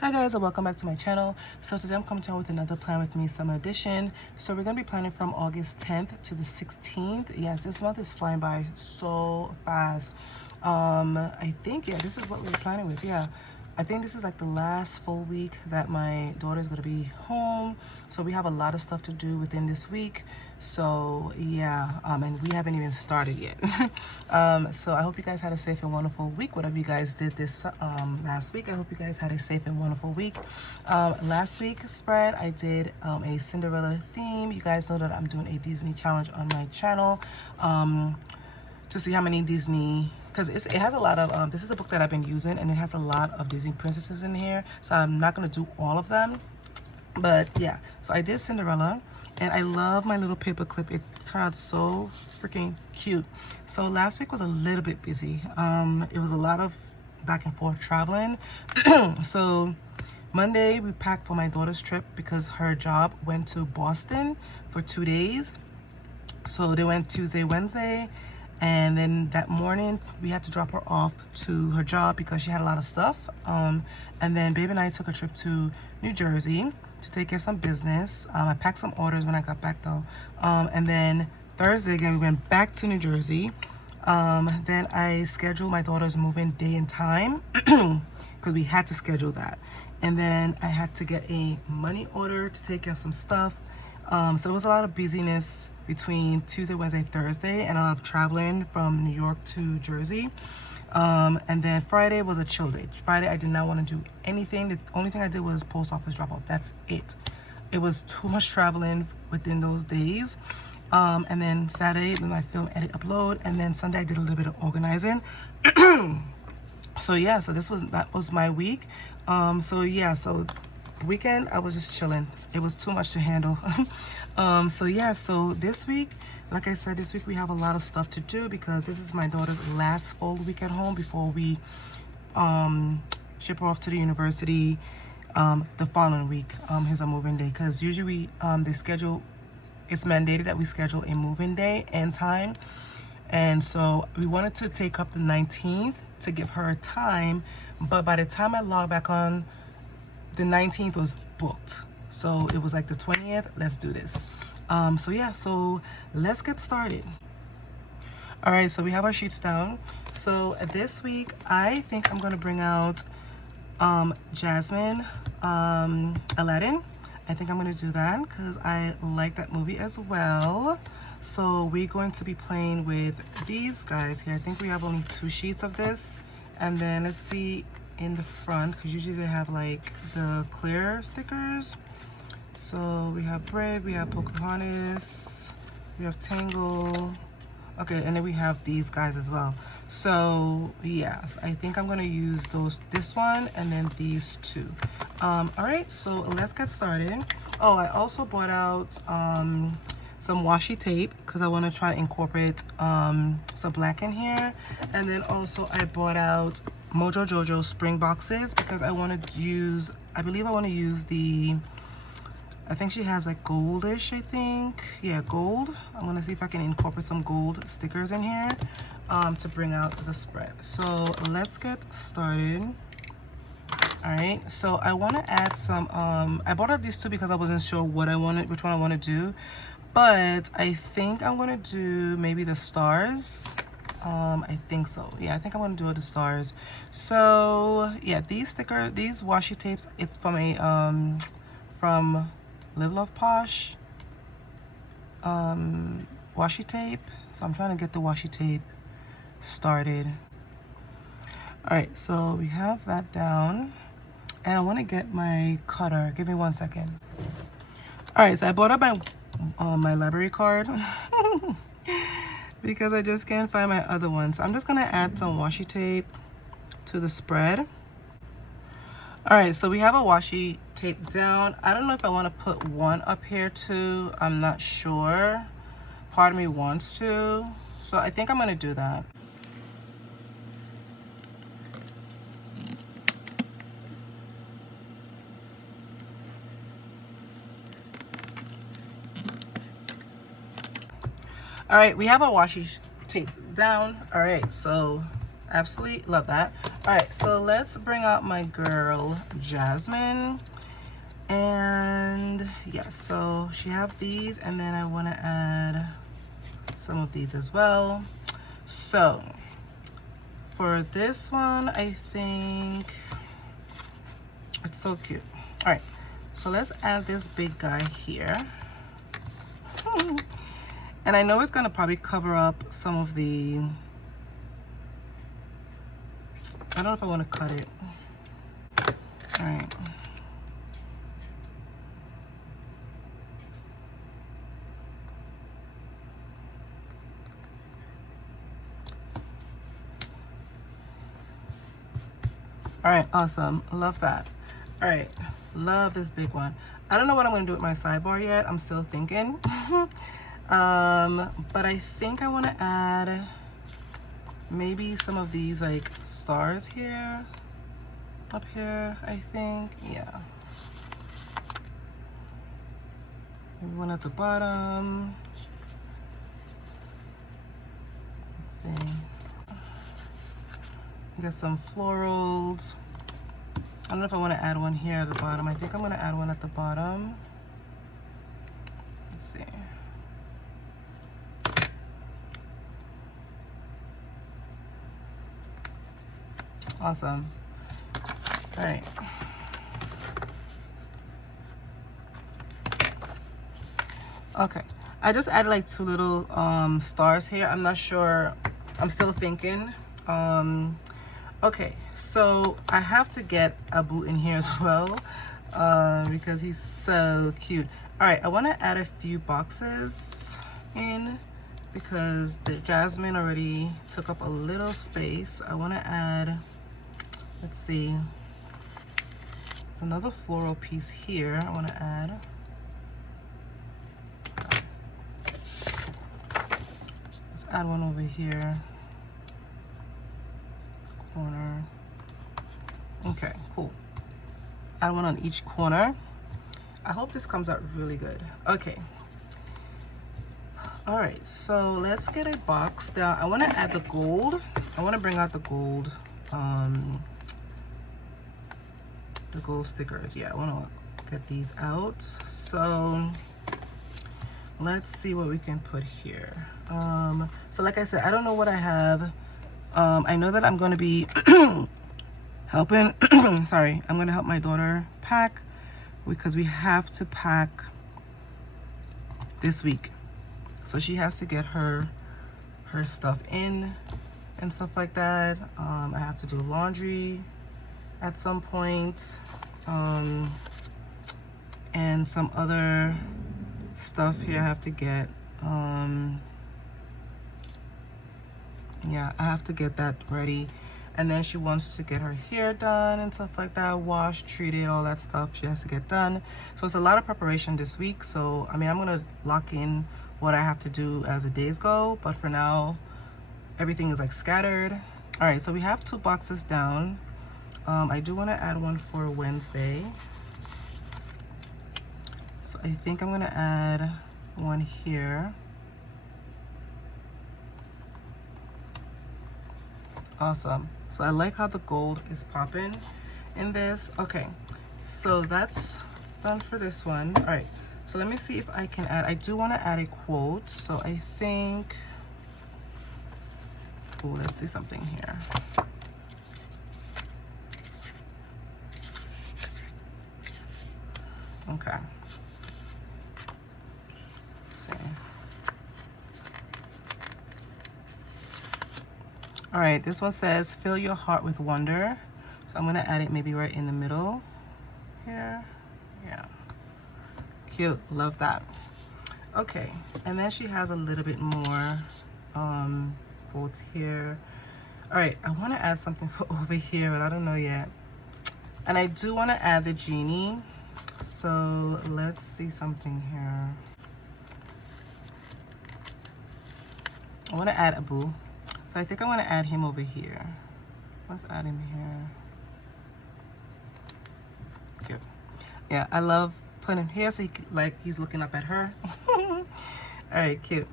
Hi guys, and welcome back to my channel. So today I'm coming to you with another Plan With Me summer edition. So we're going to be planning from August 10th to the 16th. Yes, this month is flying by so fast. I think, yeah, this is what we're planning with. Yeah, I think this is like the last full week that my daughter's going to be home. So we have a lot of stuff to do within this week. So yeah, and we haven't even started yet. So I hope you guys had a safe and wonderful week. Whatever you guys did this last week, I hope you guys had a safe and wonderful week. Last week's spread, I did a Cinderella theme. You guys know that I'm doing a Disney challenge on my channel to see how many Disney, because it has a lot of, this is a book that I've been using and it has a lot of Disney princesses in here. So I'm not going to do all of them. But yeah, so I did Cinderella. And I love my little paper clip. It turned out so freaking cute. So last week was a little bit busy. It was a lot of back and forth traveling. So Monday we packed for my daughter's trip because her job went to Boston for 2 days. So they went Tuesday, Wednesday. And then that morning we had to drop her off to her job because she had a lot of stuff. And then Babe and I took a trip to New Jersey to take care of some business. I packed some orders when I got back though. And then Thursday again, we went back to New Jersey. Then I scheduled my daughter's move-in day and time because we had to schedule that. And then I had to get a money order to take care of some stuff. So it was a lot of busyness between Tuesday, Wednesday, Thursday, and a lot of traveling from New York to Jersey. And then Friday was a chill day. Friday, I did not want to do anything. The only thing I did was post office drop off. That's it. It was too much traveling within those days. And then Saturday, with my film edit upload. And then Sunday, I did a little bit of organizing. So yeah, so that was my week. So yeah, so weekend, I was just chilling. It was too much to handle. So yeah, so this week, like I said, this week we have a lot of stuff to do because this is my daughter's last full week at home before we ship her off to the university the following week. Is a moving day because usually they schedule, it's mandated that we schedule a moving day and time. And so we wanted to take up the 19th to give her time, but by the time I log back on, the 19th was booked. So it was like the 20th, let's do this. So yeah, so let's get started. All right, so we have our sheets down. So this week, I think I'm gonna bring out Jasmin, Aladdin. I think I'm gonna do that because I like that movie as well. So we're going to be playing with these guys here. I think we have only 2 sheets of this. And then let's see in the front, because usually they have like the clear stickers. So we have Brave, we have Pocahontas, we have Tangle. Okay, and then we have these guys as well. So yeah, so I think I'm gonna use this one and then these 2. All right, so let's get started. Oh, I also bought out some washi tape because I want to try to incorporate some black in here. And then also I bought out Mojo Jojo spring boxes because I want to use, I believe I want to use the, I think she has like goldish, I think. Yeah, gold. I'm going to see if I can incorporate some gold stickers in here to bring out the spread. So let's get started. All right, so I want to add some, I bought out these 2 because I wasn't sure what I wanted, which one I want to do. But I think I'm going to do maybe the stars. I think so. Yeah, I think I'm going to do the stars. So yeah, these washi tapes, it's from a, from Live Love Posh washi tape. So I'm trying to get the washi tape started. All right, so we have that down. And I want to get my cutter. Give me 1 second. All right, so I bought up my library card because I just can't find my other one. So I'm just gonna add some washi tape to the spread. All right, so we have a washi tape down. I don't know if I want to put one up here too. I'm not sure. Part of me wants to, so I think I'm gonna do that. All right, we have our washi tape down. All right, so absolutely love that. All right, so let's bring out my girl Jasmin. And yeah, so she have these, and then I want to add some of these as well. So for this one, I think it's so cute. All right, so let's add this big guy here. And I know it's gonna probably cover up some of the, I don't know if I want to cut it. All right. All right, awesome. Love that. All right, love this big one. I don't know what I'm gonna do with my sidebar yet. I'm still thinking. But I think I want to add maybe some of these like stars here, up here, I think. Yeah. Maybe one at the bottom. Let's see. Get some florals. I don't know if I want to add one here at the bottom. I think I'm going to add one at the bottom. Let's see. Awesome. All right. Okay. I just added like two little stars here. I'm not sure. I'm still thinking. Okay, so I have to get Abu in here as well because he's so cute. All right, I want to add a few boxes in because the Jasmin already took up a little space. I want to add, let's see, there's another floral piece here I want to add. Let's add one over here. Corner. Okay, cool. Add one on each corner. I hope this comes out really good. Okay. All right, so let's get a box down. I want to add the gold. I want to bring out the gold stickers. Yeah, I want to get these out. So let's see what we can put here. So like I said, I don't know what I have. I know that I'm going to be helping, sorry, I'm going to help my daughter pack because we have to pack this week. So she has to get her stuff in and stuff like that. I have to do laundry at some point, and some other stuff here I have to get. Yeah, I have to get that ready. And then she wants to get her hair done and stuff like that, washed, treated, all that stuff she has to get done. So it's a lot of preparation this week. So I mean, I'm gonna lock in what I have to do as the days go, but for now everything is like scattered. All right, so we have 2 boxes down. I do want to add one for Wednesday, so I think I'm gonna add one here. Awesome. So I like how the gold is popping in this. Okay, so that's done for this one. All right, so let me see if I can add, I do want to add a quote. So I think, oh, let's see something here. Okay. Let's see. All right, this one says, fill your heart with wonder. So I'm gonna add it maybe right in the middle here. Yeah, cute, love that. Okay, and then she has a little bit more quotes here. All right, I wanna add something for over here, but I don't know yet. And I do wanna add the genie. So let's see something here. I wanna add Abu. So I think I want to add him over here. Let's add him here. Cute. Yeah, I love putting him here so he, like he's looking up at her. All right, cute.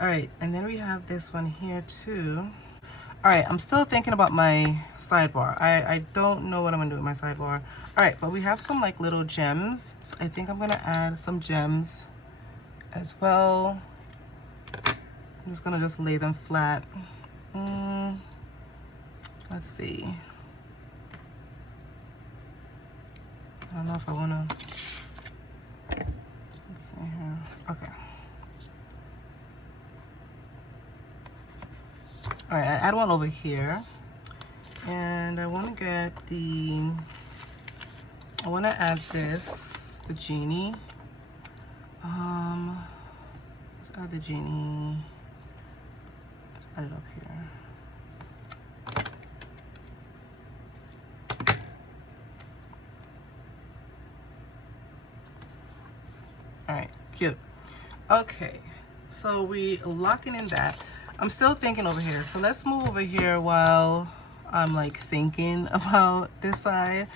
All right, and then we have this one here too. All right, I'm still thinking about my sidebar. I don't know what I'm gonna do with my sidebar. All right, but we have some like little gems. So I think I'm gonna add some gems as well. I'm just gonna lay them flat. Let's see. I don't know if I wanna, let's see here. Okay. All right, I add one over here. And I wanna get I wanna add this, the genie. Let's add the genie. Let's add it up here. All right, cute. Okay, so we locking in that. I'm still thinking over here. So let's move over here while I'm like thinking about this side.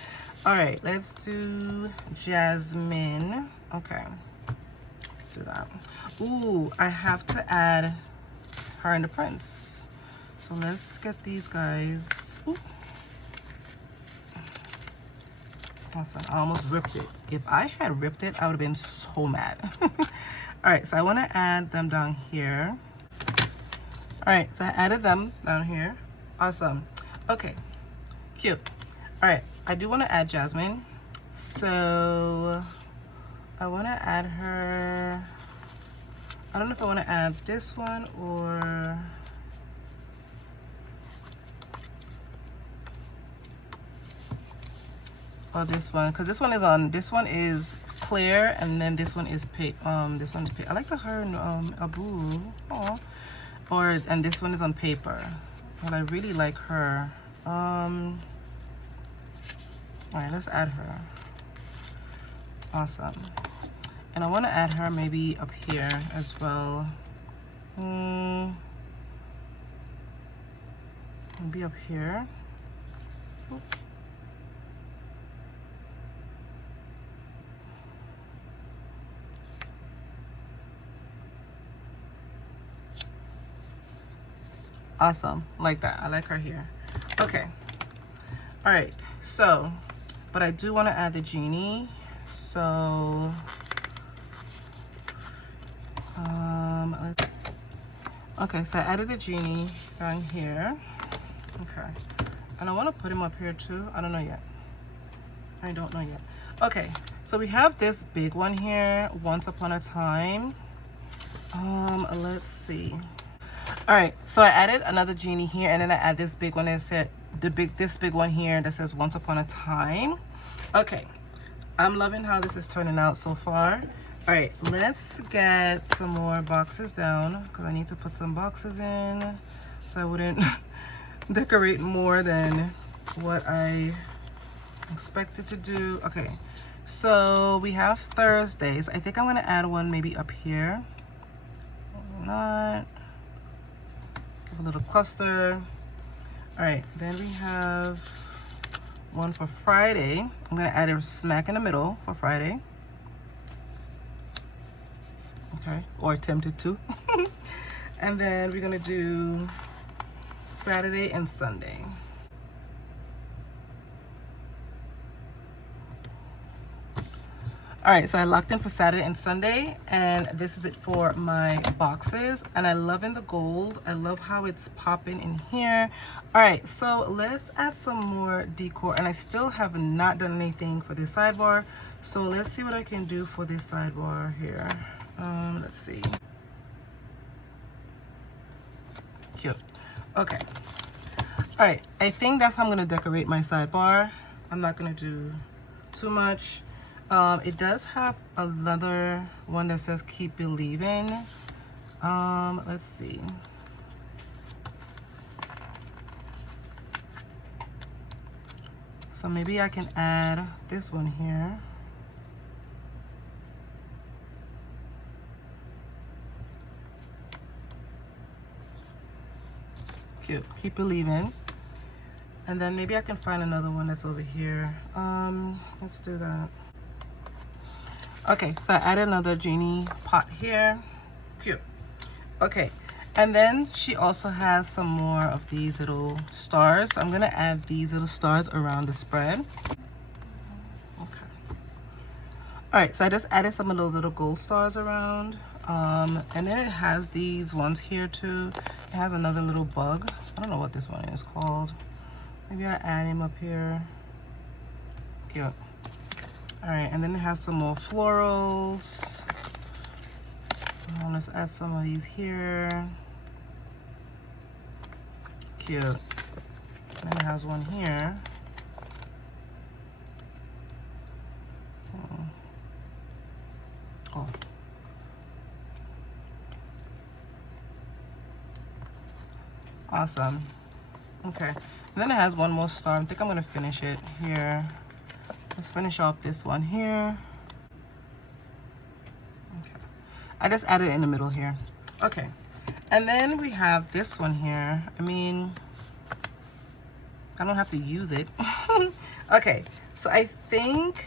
All right, let's do Jasmin. Okay, let's do that. Ooh, I have to add her and the prince. So let's get these guys. Ooh. Awesome. I almost ripped it. If I had ripped it, I would have been so mad. All right, so I want to add them down here. All right, so I added them down here. Awesome. Okay, cute. All right, I do want to add Jasmin. So I want to add her. I don't know if I want to add this one or this one, because this one is clear, and then this one is this one is I like the her Abu. Oh, and this one is on paper, but I really like her. All right, let's add her. Awesome. And I want to add her maybe up here as well. Maybe up here. Oops. Awesome, like that. I like her here. Okay. All right, so, but I do want to add the genie. So, okay, so I added the genie down here. Okay, and I want to put him up here too. I don't know yet. I don't know yet. Okay, so we have this big one here, Once Upon a Time. Let's see. All right, so I added another genie here, and then I add this big one that said this big one here that says Once Upon a Time. Okay, I'm loving how this is turning out so far. All right, let's get some more boxes down, because I need to put some boxes in so I wouldn't decorate more than what I expected to do. Okay, so we have Thursdays. I think I'm gonna add one maybe up here. Not. Give a little cluster. All right, then we have one for Friday. I'm gonna add it smack in the middle for Friday. Okay, or attempted to. And then we're gonna do Saturday and Sunday. All right, so I locked in for Saturday and Sunday, and this is it for my boxes. And I love in the gold. I love how it's popping in here. All right, so let's add some more decor. And I still have not done anything for this sidebar. So let's see what I can do for this sidebar here. Let's see. Cute. Okay. All right, I think that's how I'm gonna decorate my sidebar. I'm not gonna do too much. It does have another one that says keep believing. Let's see. So maybe I can add this one here. Cute, keep believing. And then maybe I can find another one that's over here. Let's do that. Okay, so I added another genie pot here. Cute. Okay, And then she also has some more of these little stars. I'm gonna add these little stars around the spread. Okay. All right, so I just added some of those little gold stars around. And then it has these ones here too. It has another little bug. I don't know what this one is called. Maybe I add him up here. Cute. All right, and then it has some more florals. Let's add some of these here. Cute. And then it has one here. Oh. Awesome. Okay. And then it has one more star. I think I'm gonna finish it here. Let's finish off this one here. Okay. I just added it in the middle here. Okay. And then we have this one here. I mean, I don't have to use it. Okay. So I think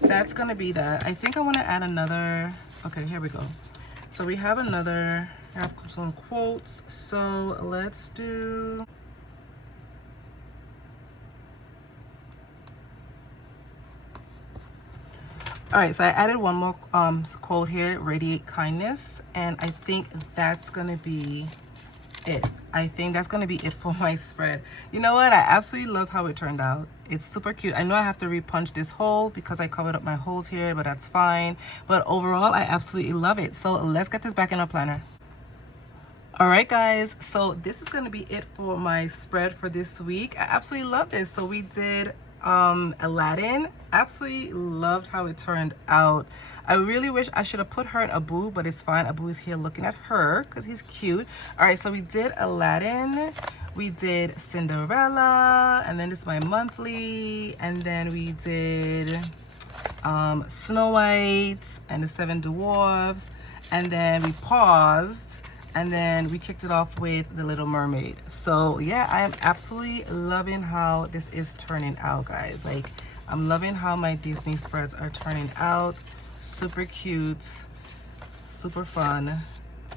that's gonna be that. I think I wanna add another. Okay, here we go. So we have another, I have some quotes. So let's do. All right, so I added one more quote here, radiate kindness, and I think that's gonna be it. I think that's gonna be it for my spread. You know what? I absolutely love how it turned out. It's super cute. I know I have to repunch this hole because I covered up my holes here, but that's fine. But overall, I absolutely love it. So let's get this back in our planner. All right, guys, so this is gonna be it for my spread for this week. I absolutely love this. So we did Aladdin. Absolutely loved how it turned out. I really wish I should have put her in Abu, but it's fine. Abu is here looking at her because he's cute. All right, so we did Aladdin, we did Cinderella, and then this is my monthly, and then we did Snow White and the Seven Dwarfs, and then we paused, and then we kicked it off with The Little Mermaid. So yeah, I am absolutely loving how this is turning out, guys. Like, I'm loving how my Disney spreads are turning out. Super cute, super fun.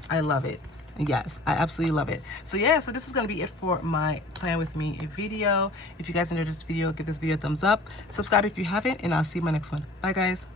I love it. Yes, I absolutely love it. So yeah, so this is gonna be it for my plan with me video. If you guys enjoyed this video, give this video a thumbs up, subscribe if you haven't, and I'll see you in my next one. Bye, guys.